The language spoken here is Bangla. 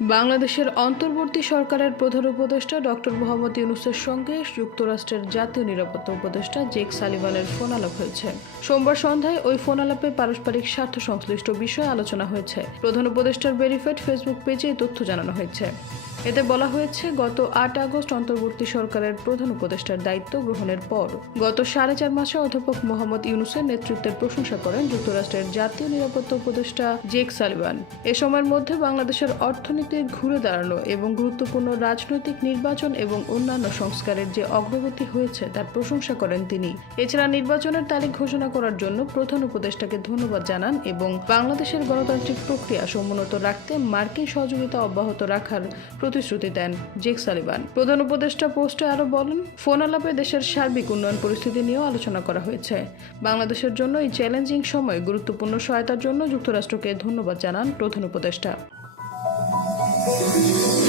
বাংলাদেশের অন্তর্বর্তী সরকারের প্রধান উপদেষ্টা ডক্টর মোহাম্মদ ইউনুসের সঙ্গে যুক্তরাষ্ট্রের জাতীয় নিরাপত্তা উপদেষ্টা জেক সালিভানের ফোন আলাপ হয়েছে। সোমবার সন্ধ্যায় ওই ফোন আলাপে পারস্পরিক স্বার্থ সংশ্লিষ্ট বিষয়ে আলোচনা হয়েছে। প্রধান উপদেষ্টার ভেরিফাইড ফেসবুক পেজে তথ্য জানানো হয়েছে। এতে বলা হয়েছে, গত আট আগস্ট অন্তর্বর্তী সরকারের প্রধান উপদেষ্টার দায়িত্ব গ্রহণের পর গত সাড়ে চার মাসে অধ্যাপক মোহাম্মদ ইউনুসের নেতৃত্বের প্রশংসা করেন যুক্তরাষ্ট্রের জাতীয় নিরাপত্তা উপদেষ্টা জেক সালিভান এ সময়ের মধ্যে বাংলাদেশের অর্থনীতির ঘুরে দাঁড়ানো এবং গুরুত্বপূর্ণ রাজনৈতিক নির্বাচন এবং অন্যান্য সংস্কারের যে অগ্রগতি হয়েছে তার প্রশংসা করেন তিনি। এছাড়া নির্বাচনের তারিখ ঘোষণা করার জন্য প্রধান উপদেষ্টাকে ধন্যবাদ জানান এবং বাংলাদেশের গণতান্ত্রিক প্রক্রিয়া সমুন্নত রাখতে মার্কিন সহযোগিতা অব্যাহত রাখার প্রতিশ্রুতি দেন জেক সালিবান প্রধান উপদেষ্টা পোস্টে আরও বলেন, ফোন আলাপে দেশের সার্বিক উন্নয়ন পরিস্থিতি নিয়েও আলোচনা করা হয়েছে। বাংলাদেশের জন্য এই চ্যালেঞ্জিং সময়ে গুরুত্বপূর্ণ সহায়তার জন্য যুক্তরাষ্ট্রকে ধন্যবাদ জানান প্রধান উপদেষ্টা। Müzik